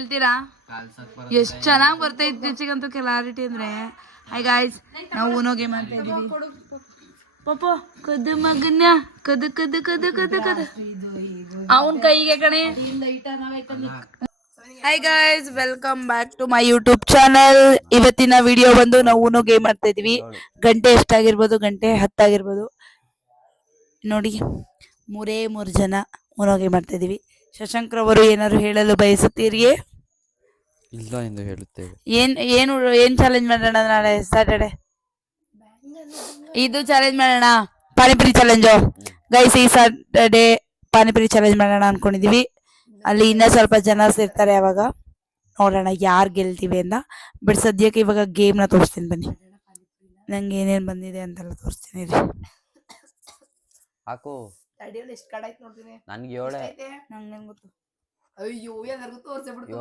ಹೇಳ್ತೀರಾ? ಎಷ್ಟು ಚೆನ್ನಾಗಿ ಬರ್ತಾ ಇತ್ತೀಚೆಗಂತೂ ಕ್ಲಾರಿಟಿ ಅಂದ್ರೆ. ಹಾಯ್ ಗಾಯ್ಸ್, ನಾವು ಊನೋ ಗೇಮ್ ಅಂತ ಇದೀವಿ. ಪಾಪ ಕದ್ದು ಮಗನ್ನ ಕದ್ದು ಕದ್ದು ಕದ್ದು ಕದ್ದು ಕದ್ದು ಅವನ್ ಕೈಗೆ ಕಣೆ. Hi guys, welcome back to my YouTube channel. ಇವತ್ತಿನ ವಿಡಿಯೋ ಬಂದು ನಾವು ಊನೋ ಗೇಮ್ ಆಡ್ತಾ ಇದೀವಿ. ಗಂಟೆ ಎಷ್ಟಾಗಿರ್ಬೋದು, ಗಂಟೆ 10 ಆಗಿರ್ಬೋದು. ನೋಡಿ, 3 ಜನ ಊನೋ ಗೇಮ್ ಆಡ್ತಾ ಇದೀವಿ. ಶಶಾಂಕ್ ರವರು ಏನಾದ್ರು ಹೇಳಲು ಬಯಸುತ್ತೀರಿಯೇ? ಇಲ್ಲ ಎಂದು ಹೇಳುತ್ತೇವೆ. ಏನ್ ಚಾಲೆಂಜ್ ಮಾಡೋಣ ನಾಳೆ ಸ್ಯಾಟರ್ಡೆ? ಇದು ಚಾಲೆಂಜ್ ಮಾಡೋಣ, ಪಾನಿಪುರಿ ಚಾಲೆಂಜು ಗೈಸ್. ಈ ಸ್ಯಾಟರ್ಡೆ ಪಾನಿಪುರಿ ಚಾಲೆಂಜ್ ಮಾಡೋಣ ಅನ್ಕೊಂಡಿದೀವಿ. ಅಲ್ಲಿ ಇನ್ನ ಸ್ವಲ್ಪ ಜನ ಸೇರ್ತಾರೆ, ಅವಾಗ ನೋಡೋಣ ಯಾರು ಗೆಲ್ತೀವಿ ಅಂತ. ಬಟ್ ಸದ್ಯಕ್ಕೆ ಇವಾಗ ಗೇಮ್ನ ತೋರಿಸ್ತೀನಿ ಬನ್ನಿ. ನಂಗೆ ಏನೇನ್ ಬಂದಿದೆ ಅಂತೆಲ್ಲ ತೋರಿಸ್ತೀನಿ. ಹಾಕು ನನ್ಗೆ 7 ನಂಗೆ ಗೊತ್ತು. ಅಯ್ಯೋ ಎಲ್ಲರಿಗೂ ತೋರ್ಸಬಿಡ್ತು.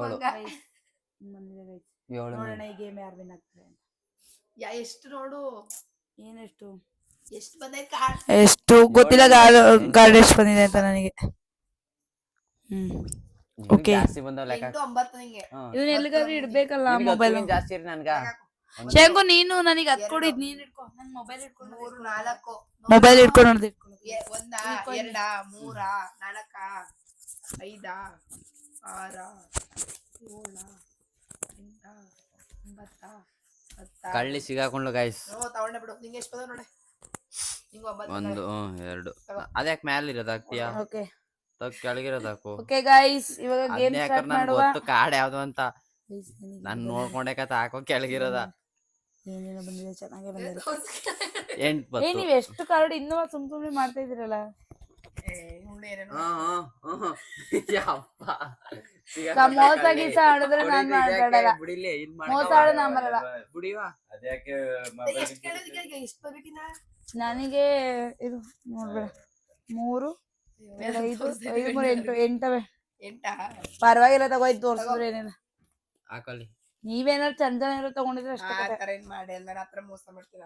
ನೋಡೋಣ ಈ ಗೇಮ್ ಯಾರು ವಿನ್ ಆಗ್ತಾರೆ ಅಂತ. ಎಷ್ಟು ನೋಡು, ಏನೆಷ್ಟು ಎಷ್ಟು ಬಂದೈತೆ ಎಷ್ಟು ಗೊತ್ತಿಲ್ಲ. ಗಾರ್ಡ್ ಎಷ್ಟು ಬಂದಿದೆ ಅಂತ ನನಗೆ. ಓಕೆ, ಜಾಸ್ತಿ ಬಂದವ ಲೆಕ್ಕ 9 ನಿಂಗೆ. ಇದನ್ನ ಎಲ್ಲಿಗಾದ್ರೂ ಇಡ್ಬೇಕಲ್ಲ ಮೊಬೈಲ್. ಜಾಸ್ತಿ ಇರಿ ನನ್ಗ. ಶಂಕು, ನೀನು ನನಗೆ ಹತ್ ಕೊಡಿದ್, ನೀನ್ ಇಟ್ಕೊ. ನನ್ ಮೊಬೈಲ್ ಇಟ್ಕೊಂಡು 3 4 ಮೊಬೈಲ್ ಇಟ್ಕೊಂಡು ನೋಡ್ದು ಇಟ್ಕೊಂಡು. 1 2 3 4 5 6 7 8 9 10. ಕಳ್ಳಿ ಸಿಗಾಕೊಂಡು ಗೈಸ್. ತಗೊಂಡೆ ಬಿಡು. ನಿಂಗೆ ಎಷ್ಟು ಬಂದ ನೋಡಿ. ನಿಂಗೆ 1 2 ಅದ್ಯಾಕೆ ಮ್ಯಾಲ ಇರೋದು ಹಾಕ್ತೀಯಾ? ಓಕೆ ಕೆಳಗಿರೋದು ಹಾಕು. ಓಕೆ ಗೈಸ್, ಇವಾಗ ಗೇಮ್ ಸ್ಟಾರ್ಟ್ ಮಾಡುವ. ಗೊತ್ತು ಕಾರ್ಡ್ ಯಾವ್ದು ಅಂತ. ನಾನು ನೋಡ್ಕೊಂಡೆ ಕತ ಹಾಕೋ ಕೆಳಗಿರೋದ. ಏನೇನೋ ಬಂದಿದೆ, ಚೆನ್ನಾಗೇ ಬಂದಿದೆ. 8 ನೀವ್ ಎಷ್ಟು ಕಾರ್ಡ್ ಇನ್ನೂ ಸುಮ್ನೆ ಮಾಡ್ತಾ ಇದೀರಲ್ಲ. ಮೋಸ ಗೀಸ ಆಡಿದ್ರೆ ನಾನ್ ಮಾತಾಡಲ್ಲ. ಮೋಸ ಆಡ ನಾನ್ ಬರಲ್ಲ. ನನಗೆ ಇದು ನೋಡ್ಬೇಡ, 3 2 5 5 3 8 ಪರವಾಗಿಲ್ಲ, ತಗೋಯ್ತು ತೋರ್ಸಿದ್ರೆ ಏನಿಲ್ಲ. ನೀವೇನಾದ್ರು ಚಂದ ಏನಾದ್ರು ತಗೊಂಡಿದ್ರೆ ಅಷ್ಟೇ. ಮಾಡಿ ಎಲ್ಲ ಹತ್ರ ಮೋಸ ಮಾಡ್ತೀರ.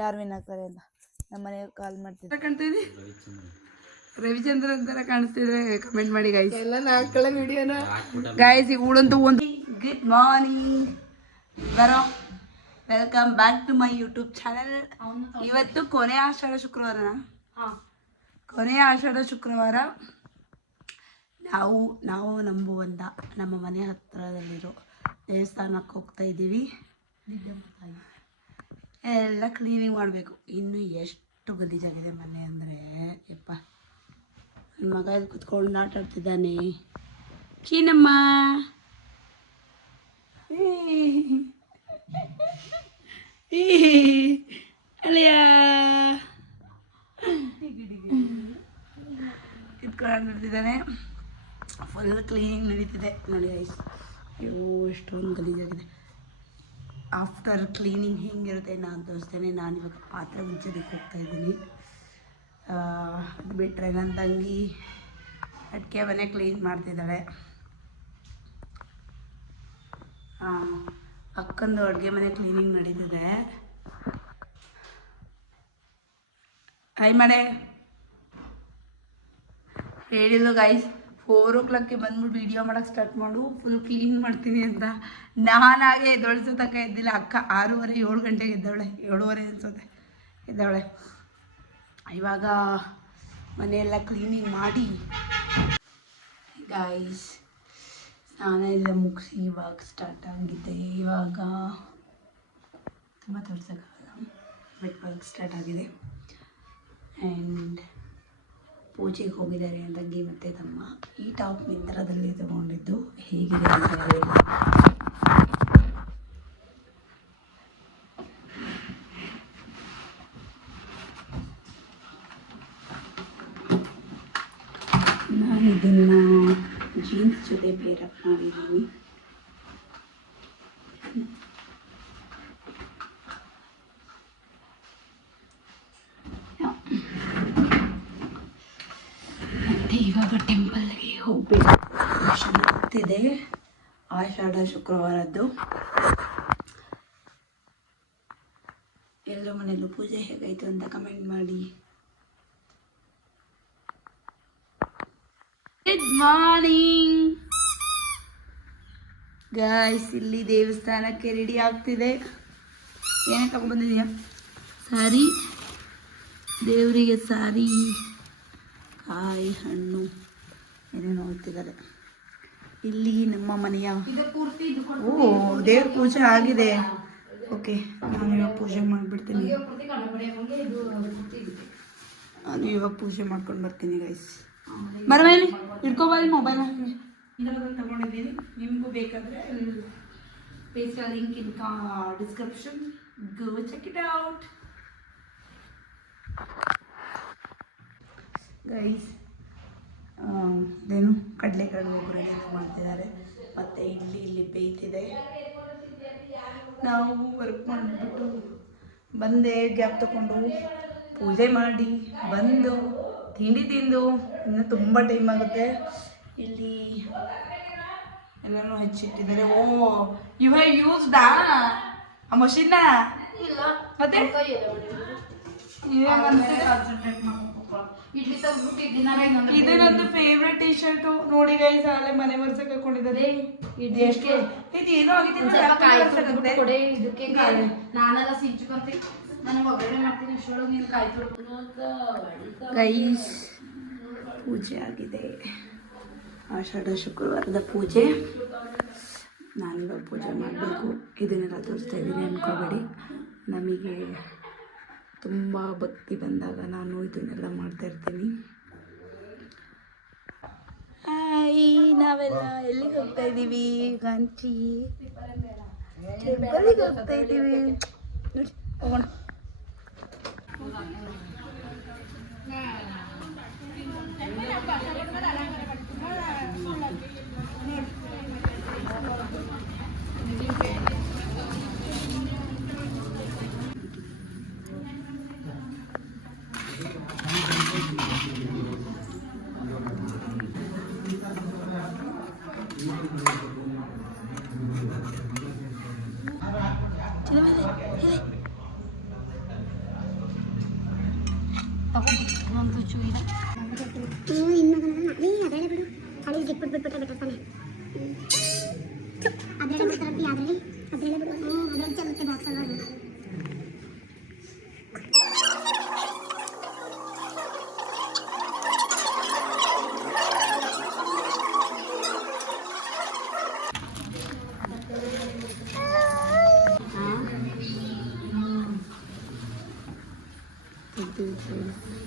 ಯಾರು ವಿನ್ ಆಗ್ತಾರೆ ಅಂತ ನಮ್ಮ ಮನೆಗೆ ಕಾಲ್ ಮಾಡ್ತಿದ್ದೆ. ಕಾಣ್ತಿದ್ದಿ ರವಿಚಂದ್ರ ಅಂತಾರ ಕಾಣಿಸ್ತಿದ್ರೆ ಕಮೆಂಟ್ ಮಾಡಿ ಗೈಸ್. ಎಲ್ಲ ನಾಲ್ಕಳ ವಿಡಿಯೋನ ಗೈಸ್. ಈಗ ಊಳಂತೂ ಒಂದು ಗುಡ್ ಮಾರ್ನಿಂಗ್, ಬರೋ welcome back to my YouTube channel. ಇವತ್ತು ಕೊನೆಯ ಆಷಾಢ ಶುಕ್ರವಾರನ? ಕೊನೆಯ ಆಷಾಢ ಶುಕ್ರವಾರ. ನಾವು ನಂಬುವಂತ ನಮ್ಮ ಮನೆ ಹತ್ತಿರದಲ್ಲಿರೋ ದೇವಸ್ಥಾನಕ್ಕೆ ಹೋಗ್ತಾ ಇದ್ದೀವಿ. ಎಲ್ಲ ಕ್ಲೀನಿಂಗ್ ಮಾಡಬೇಕು. ಇನ್ನು ಎಷ್ಟು ಗಲೀಜಾಗಿದೆ ಮನೆ ಅಂದರೆ ಯಪ್ಪ. ನನ್ನ ಮಗ ಇದು ಕುತ್ಕೊಂಡು ಆಟ ಆಡ್ತಿದ್ದಾನೆ. ಚೀನಮ್ಮ ಅಳಿಯ ಕಿತ್ಕೊಂಡು ಆಡ್ತಿದ್ದಾನೆ. ಫುಲ್ ಕ್ಲೀನಿಂಗ್ ನಡೀತಿದೆ ನೋಡಿ ಐಸ್. ಅಯ್ಯೋ, ಎಷ್ಟೊಂದು ಗಲೀಜಾಗಿದೆ. ಆಫ್ಟರ್ ಕ್ಲೀನಿಂಗ್ ಹೆಂಗಿರುತ್ತೆ ನಾನು ತೋರಿಸ್ತೇನೆ. ನಾನು ಇವಾಗ ಪಾತ್ರೆ ಉಜ್ಜೋದಕ್ಕೆ ಹೋಗ್ತಾ ಇದ್ದೀನಿ. ಅದು ಬಿಟ್ಟರೆ ನನ್ನ ತಂಗಿ ಅಡಿಕೆ ಮನೆ ಕ್ಲೀನ್ ಮಾಡ್ತಿದ್ದಾಳೆ. ಅಕ್ಕಂದು ಅಡುಗೆ ಮನೆ ಕ್ಲೀನಿಂಗ್ ನಡೀತಿದೆ. ಹಾಯ್ ಮನೆ ಹೇಳಿದ್ಲು ಗೈಸ್, 4 o'clock ಬಂದ್ಬಿಟ್ಟು ವಿಡಿಯೋ ಮಾಡೋಕ್ಕೆ ಸ್ಟಾರ್ಟ್ ಮಾಡು, ಫುಲ್ ಕ್ಲೀನ್ ಮಾಡ್ತೀನಿ ಅಂತ. ನಾನಾಗೆ ಎದ್ದೊಳಿಸೋ ತನಕ ಎದ್ದಿಲ್ಲ. ಅಕ್ಕ 6:30 7 ಗಂಟೆಗೆ ಎದ್ದವಳೆ, 7:30 ಅನ್ಸುತ್ತೆ ಎದ್ದವಳೆ. ಇವಾಗ ಮನೆಯೆಲ್ಲ ಕ್ಲೀನಿಂಗ್ ಮಾಡಿ ಗೈಸ್ ಸ್ನಾನ ಎಲ್ಲ ಮುಗಿಸಿ ಇವಾಗ ಸ್ಟಾರ್ಟ್ ಆಗಿದೆ. ಇವಾಗ ತುಂಬ ತೋರ್ಸೋಕ್ಕಾಗಲ್ಲ, ಬಟ್ ಇವಾಗ ಸ್ಟಾರ್ಟ್ ಆಗಿದೆ. ಆ್ಯಂಡ್ ಪೂಜೆಗೆ ಹೋಗಿದ್ದಾರೆ ತಂಗಿ ಮತ್ತು ತಮ್ಮ. ಈ ಟಾಪ್ ಮಿಂತ್ರದಲ್ಲಿ ತಗೊಂಡಿದ್ದು, ಹೇಗಿದೆ ಅಂತ ಹೇಳಿ. ನಾನು ಇದನ್ನು ಜೀನ್ಸ್ ಜೊತೆ ಪೇರಪ್ ಮಾಡಿದ್ದೀನಿ. ಮತ್ತು ಇವಾಗ ಟೆಂಪಲ್ಗೆ ಹೋಗಬೇಕು. ಆಗ್ತಿದೆ ಆಷಾಢ ಶುಕ್ರವಾರದ್ದು. ಎಲ್ಲ ಎಲ್ಲರ ಮನೆಯಲ್ಲೂ ಪೂಜೆ ಹೇಗಾಯಿತು ಅಂತ ಕಮೆಂಟ್ ಮಾಡಿ. Good morning guys. ಇಲ್ಲಿ ದೇವಸ್ಥಾನಕ್ಕೆ ರೆಡಿ ಆಗ್ತಿದೆ. ಏನೇ ತಗೊಂಡ್ಬಂದಿದೆಯಾ? ಸಾರಿ, ದೇವರಿಗೆ ಸಾರಿ, ಕಾಯಿ, ಹಣ್ಣು ಏನೇನು ಹೋಗ್ತಿದ್ದಾರೆ. ಇಲ್ಲಿ ನಮ್ಮ ಮನೆಯ ದೇವ್ರ ಪೂಜೆ ಆಗಿದೆ. ಓಕೆ, ನಾನು ಇವಾಗ ಪೂಜೆ ಮಾಡಿಬಿಡ್ತೀನಿ. ನಾನು ಇವಾಗ ಪೂಜೆ ಮಾಡ್ಕೊಂಡು ಬರ್ತೀನಿ ಗೈಸ್. ಮೇಲೆ ಇಟ್ಕೋಬಾರಿ ಮೊಬೈಲ್ ಇದರಲ್ಲಿ ತಗೊಂಡಿದ್ದೀನಿ. ನಿಮಗೂ ಬೇಕಾದರೆ paste link in description, go check it out guys. ಇದೇನು ಕಡಲೆಕಾಳು ಒಗ್ಗರಣೆ ಮಾಡ್ತಿದ್ದಾರೆ, ಮತ್ತು ಇಲ್ಲಿ ಬೇಯ್ತಿದೆ. ನಾವು ವರ್ಕ್ ಮಾಡಿಬಿಟ್ಟು ಬಂದೆ, ಗ್ಯಾಪ್ ತಗೊಂಡು ಪೂಜೆ ಮಾಡಿ ಬಂದು ತಿಂಡಿ ತಿಂದು ಇನ್ನು ತುಂಬ ಟೈಮ್ ಆಗುತ್ತೆ. ಇಲ್ಲಿ ಎಲ್ಲನೂ ಹೆಚ್ಚಿಟ್ಟಿದ್ದಾರೆ. ಓ, ಯು ಹ್ಯಾವ್ ಯೂಸ್ಡ್ ಆ ಮಷೀನ್ನ? ಮತ್ತೆ ಇದು ನಂದು ಫೇವ್ರೆಟ್ ಟಿ ಶರ್ಟು ನೋಡಿ ಗೈಸ್. ಅಲ್ಲೇ ಮನೆ ವರ್ಷಕ್ಕೆ ಹಾಕೊಂಡಿದ್ದಾರೆ. ಇದು ಏನೋ ಆಗಿದೆ. ನಾನೆಲ್ಲ ಸಿಂಚ್ಕೊಂತೀನಿ, ನಾನು ಒಗ್ಗರಣೆ ಮಾಡ್ತೀನಿ. ಅಷ್ಟೊಳಗೆ ನೀನು ಕಾಯಿ ಗೈಸ್, ಪೂಜೆ ಆಗಿದೆ. ಆಷಾಢ ಶುಕ್ರವಾರದ ಪೂಜೆ. ನಾನಿವಾಗ ಪೂಜೆ ಮಾಡಬೇಕು. ಇದನ್ನೆಲ್ಲ ತೋರಿಸ್ತಾ ಇದ್ದೀನಿ ಅನ್ಕೋಬೇಡಿ. ನಮಗೆ ತುಂಬ ಭಕ್ತಿ ಬಂದಾಗ ನಾನು ಇದನ್ನೆಲ್ಲ ಮಾಡ್ತಾ ಇರ್ತೀನಿ. ಹಾಯ್, ನಾವೆಲ್ಲ ಎಲ್ಲಿಗೆ ಹೋಗ್ತಾ ಇದ್ದೀವಿ? ಗಾಂಚಿ ಟೆಂಪಲಿಗೆ ಹೋಗ್ತಾ ಇದ್ದೀವಿ. ನೋಡಿ, ಹೋಗೋಣ. ಅದರಲ್ಲೇ ಬಿಡು, ಅಲ್ಲಿ ಬಿಟ್ಬಿಟ್ಬಿಟ್ರೆ ಬಿಟ್ಟಿರ್ತಾನೆ. ಅದರಲ್ಲೇ ಬಿಡ್ತಾರಪ್ಪಿ, ಅದರಲ್ಲೇ ಬಿಡು. ಅದ್ರಲ್ಲಿ ಚೆಲ್ಲುತ್ತೆ ಬಾಕ್ಸ್ ಅಲ್ವಾ?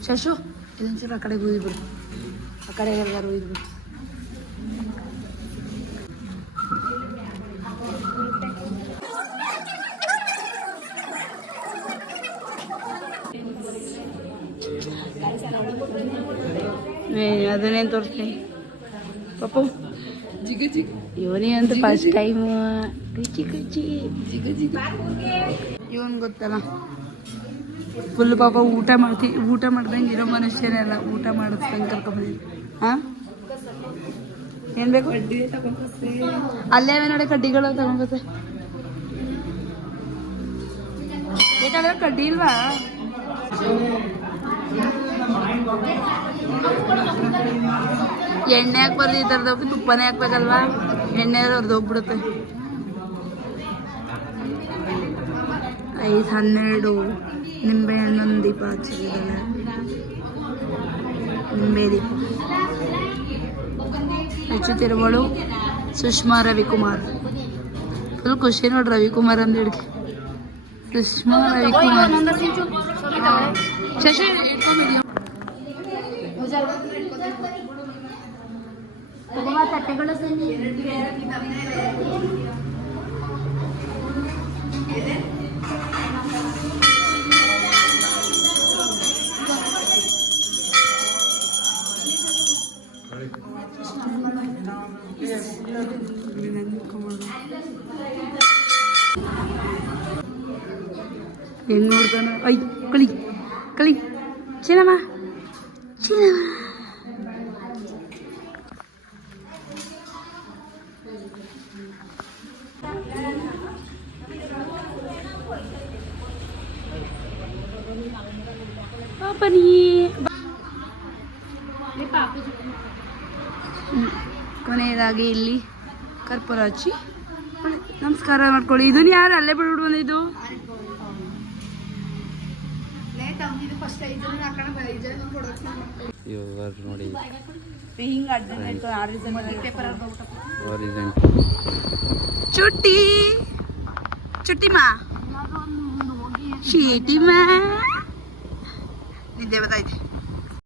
ಶಶು, ಇದೊಂಚೂರು ಆ ಕಡೆಗೆ ಹೋಯ್ದುಬಿಡು. ಆ ಕಡೆ ಎಲ್ಲರೂ ಹೋಯ್ದುಬಿಡು. ಅದನ್ನೇನು ತೋರಿಸ್ತೀನಿ ಪಪ್ಪು. ಇವನೇ ಅಂತ ಫಸ್ಟ್ ಟೈಮು ಕುಚಿ ಕುಚಿ ಇವನ್ ಗೊತ್ತಲ್ಲ, ಫುಲ್ ಪಾಪ ಊಟ ಮಾಡ್ದಂಗೆ ಇರೋ ಮನುಷ್ಯನೇ ಅಲ್ಲ. ಊಟ ಮಾಡಿಸ್ದಂಗೆ ಕರ್ಕೊಂಬಂದಿದ್ದು. ಹಾಂ, ಏನು ಬೇಕು? ಅಲ್ಲೇ ನೋಡಿ ಕಡ್ಡಿಗಳು ತಗೊಂಡ್ಬತ್ತೆ. ಬೇಕಾದ್ರೆ ಕಡ್ಡಿ ಇಲ್ವಾ? ಎಣ್ಣೆ ಹಾಕ್ಬಾರ್ದು ಈ ಥರದೋಗಿ, ತುಪ್ಪನೇ ಹಾಕ್ಬೇಕಲ್ವಾ? ಎಣ್ಣೆ ಅವ್ರದ್ದು ಹೋಗ್ಬಿಡುತ್ತೆ. 5-12 ನಿಂಬೆ ಹಣ್ಣೊಂದು ದೀಪ ಹಚ್ಚಿದ್ದಾರೆ. ನಿಂಬೆ ದೀಪ ಹಚ್ಚುತ್ತಿರುವಳು ಸುಷ್ಮಾ ರವಿಕುಮಾರ್. ಫುಲ್ ಖುಷಿ ನೋಡಿ ರವಿಕುಮಾರ್ ಅಂದ ಹಿಡ್ಗೆ. ಸುಷ್ಮಾ ರವಿಕುಮಾರ್. ಶಶಿ ಇಟ್ಕೊಂಡಿದ್ಯಾ? ತಟ್ಟೆಗಳು ಹೆಂಗ್ ನೋಡ್ತಾನ? ಐ ಕಳಿ ಕಳಿ ಚಿನ್ನಮ್ಮ ಚಿನ್ನಮ್ಮ. ಬನ್ನಿ ಕೊನೆಯದಾಗಿ ಇಲ್ಲಿ ಕರ್ಪೂರ ಹಚ್ಚಿ ನಮಸ್ಕಾರ ಮಾಡ್ಕೊಳ್ಳಿ. ಇದನ್ನ ಯಾರು ಅಲ್ಲೇ ಬಿಡ್ಬಿಡು ಬಂದಿದ್ದು? ಫಸ್ಟ್ 5 ಜನ ಹಾಕೋಣ 5 ಜನ ಇವರು ನೋಡಿ ಹಿಂಗೆ ಅಡ್ಡ ಚುಟ್ಟಿ ಚುಟ್ಟಿಮಾ ಶೀಟಿಮಾ ನಿದ್ದೆ ಬರ್ತೈತೆ.